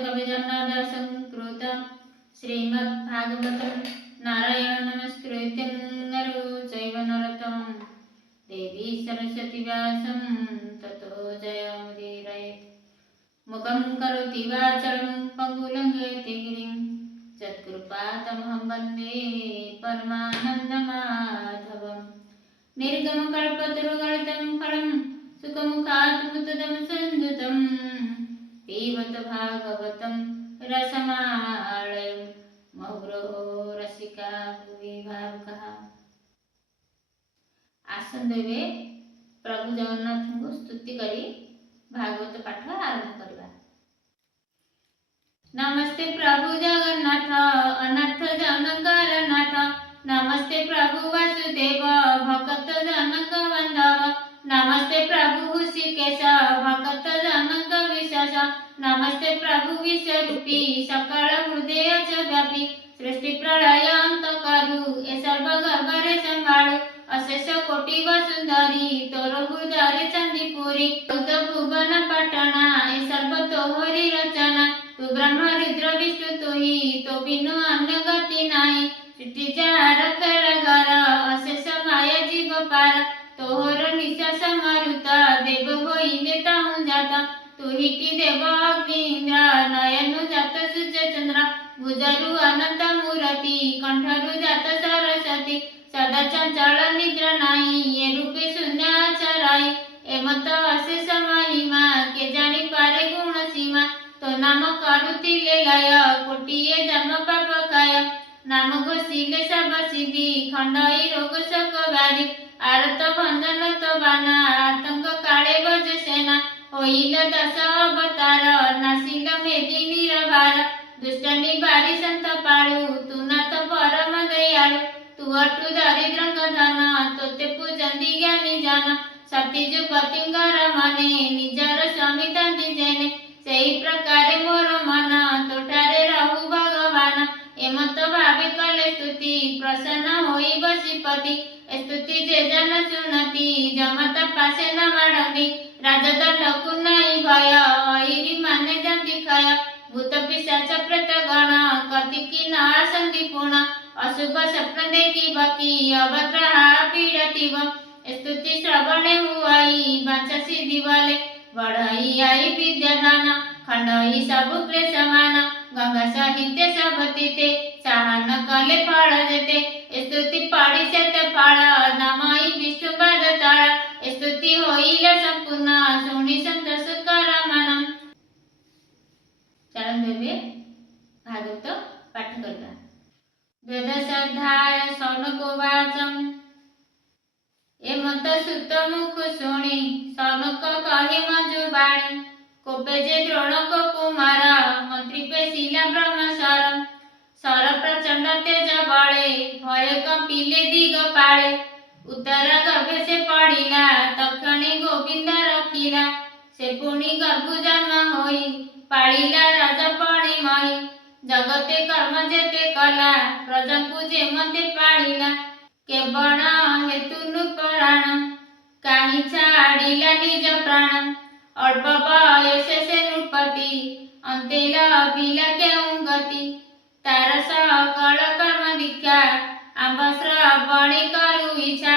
कवि जन्नाथ संकृत श्रीमद्भागवतं नारायण नमस्कृत्य नरो चैव नरोत्तमं देवी सरस्वती व्यासं ततो जयमुदीरयेत्। मुखं करोति वाचालं पङ्गुलङ्घयति गिरिं यत्कृपातमहं वन्दे परमानन्दमाधवम्। निर्गमकल्पतरुगलितं फलं सुखमुखात् मुतदं संयुतं पिबत भागवतं रसमालयं मुहुरहो रसिका भुवि भावुकाः। आसन देवे प्रभु जगन्नाथ को स्तुति करी भागवत पाठ आरंभ करवा। नमस्ते प्रभु जगन्नाथ अनाथ जनकर नाथ, नमस्ते प्रभु वासुदेव भक्त जनक बंधव, नमस्ते प्रभु ऋषिकेश भक्त जनक विशेष, नमस्ते प्रभु विश्वरूपी सकल हृदय च व्यापी, सृष्टि प्रलय अंत करु ए सर्व गर्भरे संभाळु, अशेष कोटि वसुंधरी तोर हृदय चंदीपुरी, चौद भुवन पटना ए सर्व तोहरी रचना, तू ब्रह्म रुद्र विष्णु तू ही तो बिनु अन्य गति नाही, सृष्टि जार खेळ घर अशेष माया जीव पार, तोहर निश्वास मारुता देव होईने ताहू जाता, तू हिटी देव अग्नि इंद्र नयन जात सूर्य चंद्र, भुजरु अनंत मूर्ति कंठरु जात सरस्वती, सदा चंचल निद्रा नाही ये रूपे शून्य चराई, एमत अशेष महिमा के जानी पारे गुण सीमा, तो नाम करुतिले लय कोटिये जन्म पाप काय, नाम घोषिले सब सिद्धि खंडई रोग शोक व्याधि, आरत भंजन तो बाना आतंक काले भज सेना, होइल दश अवतार नासिल मेदि निरभार, दुष्ट निवारी संत पाळु तू नाथ परम दयाळु, तू अटु दारिद्र्य धन तोते पूजंती ज्ञानी जन, सती जुगतिंगर मने निजर स्वामी तांती जेने, सेही प्रकारे मोर मन तोठारे रहु भगवान, एमत भावे कले स्तुति प्रसन्न होई बसीपति, स्तुति जे जन सुनती जमता पासे न माडंती, राजदंड को नाही भय ऐरी माने जाती खय, भूत पिशाच प्रेत गण कतिकी न आसंती पूर्ण, अशुभ स्वप्न देखी बकी अभद्र पीड़तिव, स्तुति श्रवणे हुआई वाचा सिद्धि वाले, बढ़ई आई विद्याधान खंडई सब क्लेश मान, गंगा साहित्य सब तीते साहन कले फल जेते, स्तुति पढ़ी सेत फल नामई विष्णु पाद तळ, स्तुति होइल संपूर्ण शुनि संतोष कर मन। चलन देवे भागवत पाठ करवा। द्वादशाध्याय सौनक उवाच, एमत सुत मुख शुणी सौनक कहे मजु बाणी, कोपे जे द्रोणक कुमार मंत्री पेशिला ब्रह्मसर, सर प्रचंड तेज बळे भय कंपिले दिगपाळे, उत्तर गर्भे से पड़िला तक्षणे गोविंद रखिला, से पुणी गर्भ जन्म होई पाळिला राजा पणे मही, जगते कर्म जेते कला प्रजंकु जेमते पाळिला, केवण हेतु नुपराण काही छाडिला निज प्राण, अल्प बयसे से नृपति अंतेला बिला केउं गति, तार सकल कर्म दीक्षा आंब श्रवणे करु इच्छा,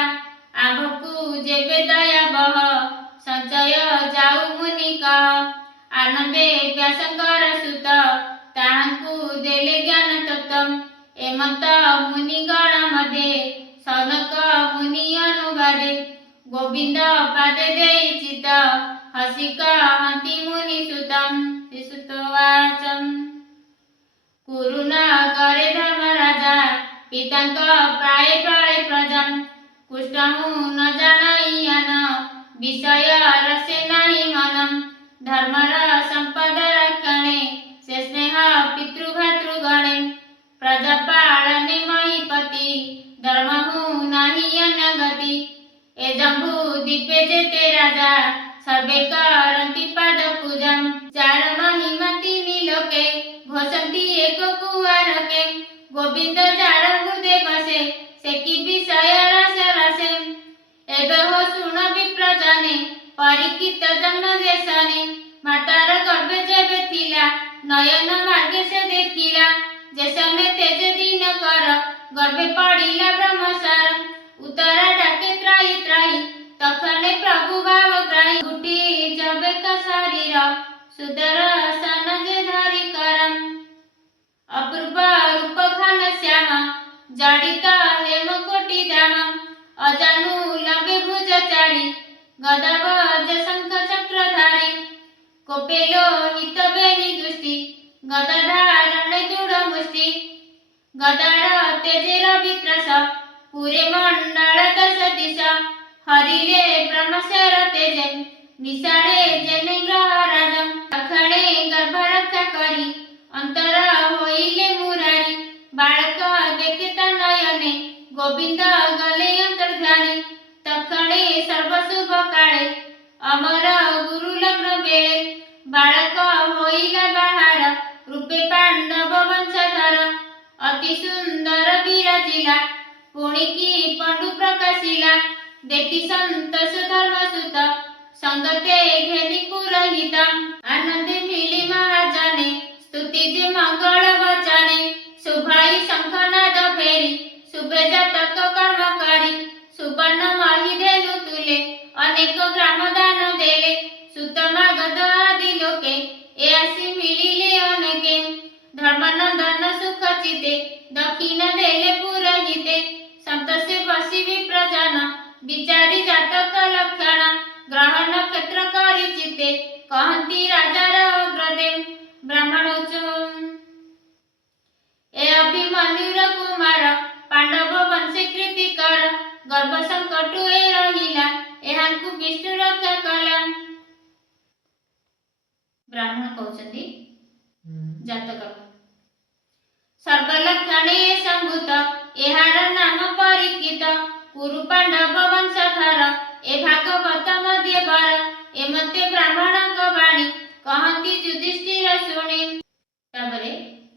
आंबकु जेबे दया बह संचय जाऊ मुनि कह, आनंदे व्यासंकर सुत ताहांकु देले ज्ञान तत्व, एमत मुनि गण मध्ये सौनक मुनि अनुवादे, गोविंद पादे देई चित हसी कहंती मुनि सुतम। सुतवाच, कुरु न करे धर्म राजा पितांक प्राय प्राय प्रजा, कुष्ठहु न जानइयान विषय रसे नाही मनम, धर्मर संपद रक्षणे से स्नेह पितृभातृगणे, प्रजा पालने महीपति धर्महु नाही अनगति, ए जंबू दीपे जेते राजा सर्वे करंती पाद पूजा, चार महिमा तीनि लोके घोषंती एक कुवारके, गोविंद जार हृदय बसे से की विषय रस रसे, एबे हो सुन विप्रजने परीक्षित जन्म देशने, मातार गर्भे जेबे थिला नयन गदा वज्र शंख चक्रधारी कोपेलो हितबेनी दृष्टी गदाधारण दृढ मुष्टी गदार तेजेर वित्रस पुरे मंडळ दश दिशा हरिले ब्रह्मशर तेजे निसारे जनेंद्र राजम अखणे गर्भ रक्षा करी अंतर होइले मुरारी बाळक देखता नयने गोविंद गले अंतर्ध्यानी तखणे सर्व शुभ काळे अमर गुरु लग्न वेळे बाळक होइला बाहार रूपे पांडव वंशधर अति सुंदर विराजिला पुणिकी पंडू प्रकाशिला देखी संतस धर्मसुत संगते घेनी पुरहित आनंदे मिली महाजाने स्तुतीचे मंगळ वचने शुभाई शंखनाद फेरी शुभे जातक कर्मकारी सुवर्ण मही धेनु तुले अनेक ग्रामदान देले सुतमा गद आदि लोके ए आसी मिलिले अनेके धर्मनंदन सुख चिते दक्षिण देले पुरहिते संतसे बसी विप्रजन विचारी जातक लक्षण ग्रह नक्षत्र करी चिते कहंती राजार अग्रदे ब्राह्मणोच ए अभिमन्युर कुमार पांडव वंशे कृतिकर गर्भ संकट ए रहिला एहांकु विष्णु रक्षा कला ब्राह्मण कहउछंती जातक सर्वलक्षणे संभूत एहार नाम परिचित कुरु पांडव वंशधर ए भागवत मध्य बर एमते ब्राह्मणक वाणी कहंती युधिष्ठिर शुणी ताबरे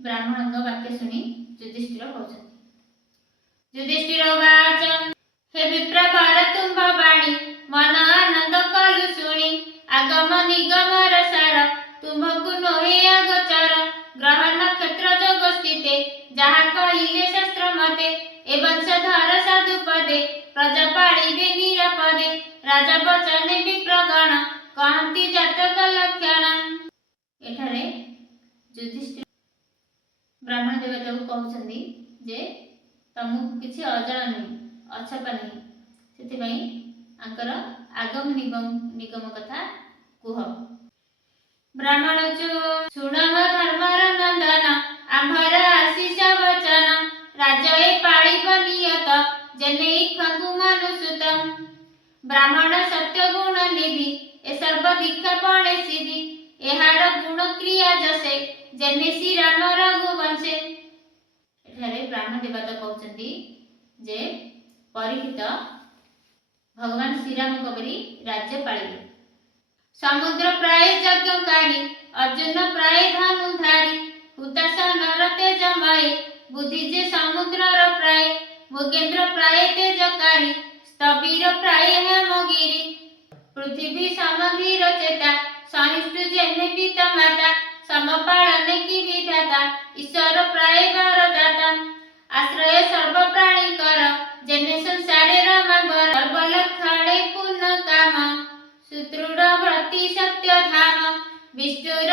ब्राह्मणक वाक्य शुणी युधिष्ठिर कहउछंती युधिष्ठिर वाचन हे विप्रवर तुम्भ वाणी मन आनंद कलु शुणी आगम निगम रसार तुम्भकु नोहे अगोचर ग्रह नक्षत्र जोग स्थिते जहा कहिले शास्त्र मते ए वंशधर साधु पदे प्रजा पाळिबे निरापदे राजा बचने विप्रगण कहंती जातक लक्षण एठारे युधिष्ठिर ब्राह्मण देवता को कहउछंदी जे तमु किछि अजण नहीं अछपा नहीं सेति पई आंकर आगम निगम कथा कुह ब्राह्मण शुणव धर्मर नंदन आंभर आशीष वचन राजये पाळिब नियत जने इक्ष्वाकु मनुसुतम ब्राह्मण सत्य गुण निधि ए सर्व दीक्षा पणे सिद्धि एहार गुण क्रिया जसे जने श्री राम रघुवंशे एठारे ब्राह्मण देवता कहउछंती जे परीक्षित भगवान श्री राम कबरी राज्य पाळिबे समुद्र प्राय यज्ञकारी अर्जुन प्राय धनुधारी हुतासन तेजमय बुद्धि जे समुद्रर प्राय मुगेंद्र प्राय तेजकारी स्तवीर प्राय हेमगिरी पृथ्वी समधीर चेता सहिष्णु जेने पिता माता समपालने की विधाता ईश्वर प्राय वरदाता आश्रय सर्व प्राणी कर जेने संसारे रमागर सर्वलक्षणे पूर्ण काम सुदृढ़ व्रति सत्य धाम विष्णुर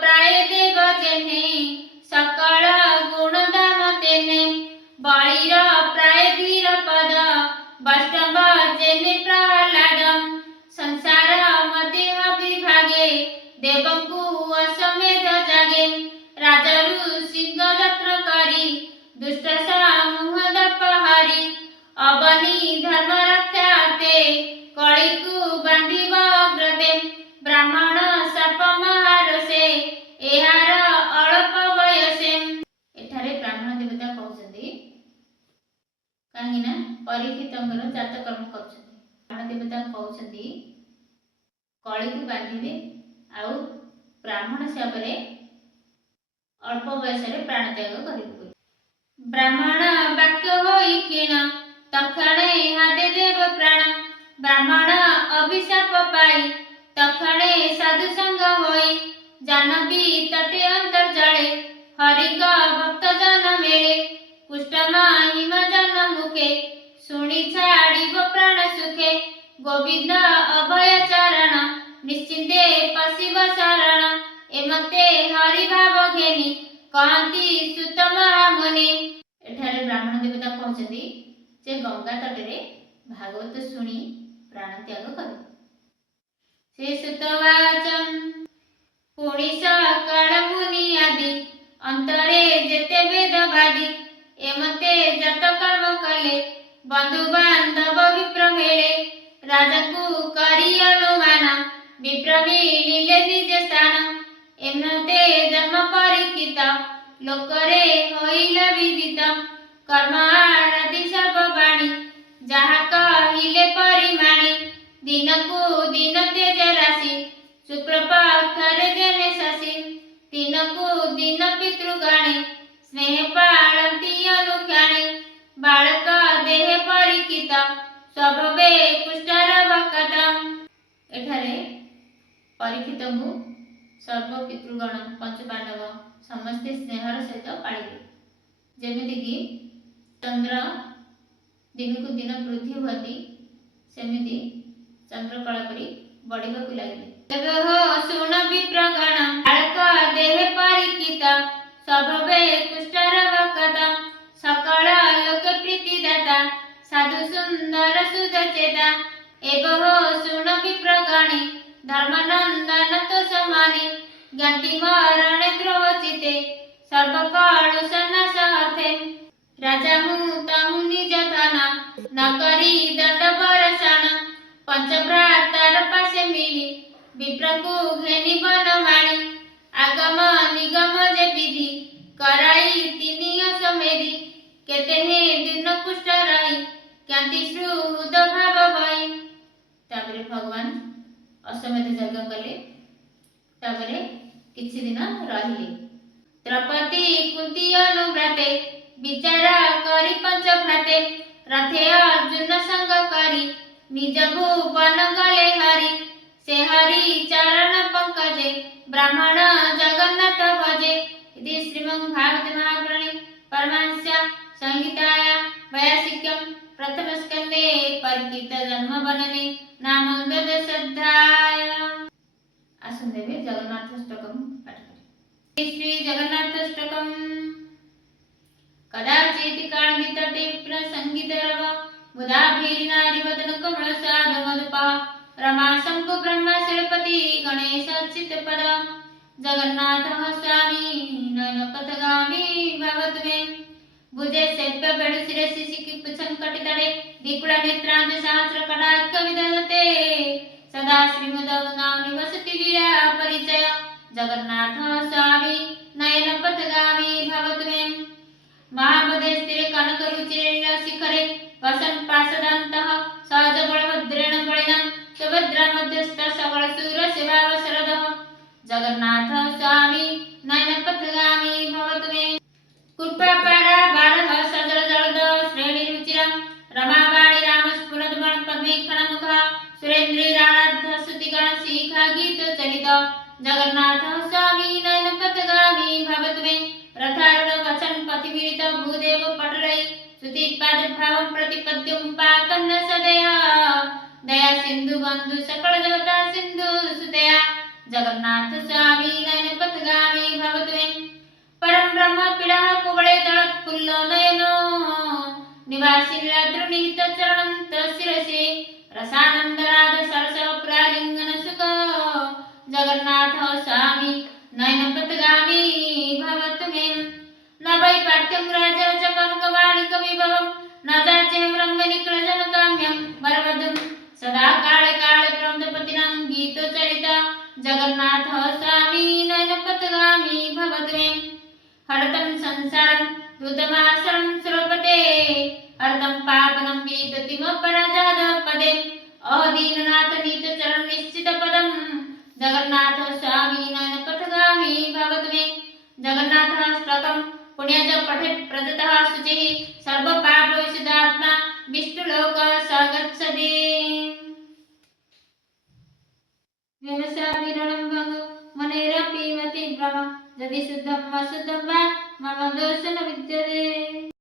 प्राय देव जेने सकल गुण धाम तेने बलिर प्राय धीर पद वैष्णव जेने प्रहलाद संसार मध्य विभागे देवकु असमेध जागे राजरु सिंह रत्न करी दुष्ट समूह दपहारी अवनी धर्म रक्षाते कलिकु बांधिब अग्रते ब्राह्मण साप महारसे एहार अल्प वयसे एठारे ब्राह्मण देवता कहउछंती काहिना परीक्षितंगर जातकर्म करछंती ब्राह्मण देवता कहउछंती कलिकु बांधिबे आउ ब्राह्मण हिसाबरे अल्प वयसरे प्राण त्याग करिबे ब्राह्मण वाक्य होई क्षीण तक्षणे हादे देव प्राण ब्राह्मण अभिशाप पाई तक्षणे साधु संग होई जानवी तटे अंतर्जाले हरिक भक्त जन मेले कुष्ठमा हिम जन मुखे सुनी छाड़िब प्राण सुखे गोविंद अभय चरण निश्चिंते पशिव शरण एमते हरि भाव घेनी कहंती सुत महामुनि एठारे ब्राह्मण देवता कहउछंती जे गंगा तटरे भागवत सुनी प्राण त्याग करे श्रीसुतवाचन पुणी सकाळ मुनी आदि अंतरे जेते वेदवादी एमते जत कर्म कले बंधु बांधव विप्र मेळे राजकु करी अनुमान विप्र मिलिले निज स्थान एमते जन्म परीक्षित लोकरे होइल विदित कर्म आराधि सर्ववाणी जहा कहिले परिमाणी दिनकु दिन तेज राशि शुक्रपक्षरे जने शशि दिनकु दिन पितृगाणी स्नेह पाळंती अनुख्याणी बालक देह परीक्षित स्वभावे कुष्ठरोगकथ एठारे परीक्षित को सर्व पितृगण पंचपांडव समस्ते स्नेहर सहित पाळिले जेमिति कि चंद्र दिन को दिन वृद्धि होती सेमिति चंद्रकला परी बढ़िबाकु लागिले हो सुन विप्रगण बालक देह परीक्षित स्वभावे कुष्ठरोगकथ सकल लोक प्रीतिदाता साधु सुंदर सुदचेता एव हो सुन विप्रगणे धर्मनंदन तो समाने ज्ञाति मरण द्रोह चिते सर्वकाल सन्नास अर्थे राजा हूँ ताहू निज थाना न करी दंड बरसाण पंच भ्रातार पासे मिली विप्र को घेनी बनमाणी आगम निगम जे विधि कराई तिनिय समेरी केते हे दिन कुष्ठ रही क्यांति श्रुद भाव भई तापरे भगवान अश्वमेध यज्ञ कले तापरे किछि दिन रहिले द्रौपदी कुंती अनुव्रते विचार करी पंच भ्राते रथे अर्जुन संग करी निज भुवन गले हरि से हरि चरण पंकजे ब्राह्मण जगन्नाथ भजे इति श्रीमद् भागवते महापुराणे परमहंस्यां संहितायां वैयासिक्यं प्रथम स्कंदे परीक्षित जन्म वर्णने नाम द्वादशोऽध्याय। आसन देवे जगन्नाथाष्टकं पाठ करें। श्री जगन्नाथाष्टकं कदाचित् काण्डितटे प्रसंगितरव बुधाभिर्नारिवदन कमलसाधमदुपः रमा शंभु ब्रह्मा श्रीपति गणेश चित्तपद जगन्नाथः स्वामी नयनपथगामी भवतु मे भुजे शैप्य बेडु शिरसि सिकिपुच्छंकटितटे दिकुल नेत्रांज सहस्र कटाक्ष विदधते सदा श्रीमदवनाम निवसति लीला परिचय जगन्नाथ स्वामी नयनपथगामी भवतु मे महाबोधे स्थिरे कनकरुचिरेण शिखरे वसन पार्षदान्तः सहज बलभद्रेण बलिनां सुभद्रा मध्यस्थ सकल सूर सेवावसरदः जगन्नाथ स्वामी नयनपथगामी भवतु मे कृपापारा बालः सजल जलद श्रेणिरुचिरं रमावाणी रामस्फुरद्मण पद्मीक्षणमुखः सुरेन्द्रिराराध्य स्तुतिगण शिखा गीत चलित जगन्नाथ स्वामी नयनपथगामी भवतु मे रथारूढ़ वचन पथिमीरित भूदेव पटलै स्तुतिपादभावं प्रतिपद्यं पाकन्न सदया दया सिंधु बंधु सकल देवता सिंधु सुतया जगन्नाथ स्वामी नयनपथगामी भवतु मे परम ब्रह्म पीड़ा कुवले दलत पुल्लो नयनो निवासिलाद्रुनिहित चरणंत शिरसे रसानंदराध सरस प्रालिंगन सुख जगन्नाथ स्वामी नयनपथगामी भवतु मे न वै पाठ्यं राजरच कनकवाणिक विभवं न जाचेहं रम्यनिकृजनकाम्यं वरवधुं सदा काले काले प्रमदपतिनां गीतोच्चरित जगन्नाथ स्वामी नयनपथगामी भवतु मे हरतं संसारं दूतमासरं सुरपते हरतं पापनं वीततिमपराजाद पदे अदीननाथ नीत चरण निश्चित पदं जगन्नाथ स्वामी नयनपथगामी भवतु मे जगन्नाथाष्टकं पुण्यज पठेत् प्रदतः शुचिः सर्वपापविशुद्धात्मा विष्णुलोक सगच्छति व्यवसायविरणं भङ्गो मनेरपि मतिभ्रमः यदि शुद्धं वा शुद्धं वा मम दोष न विद्यते।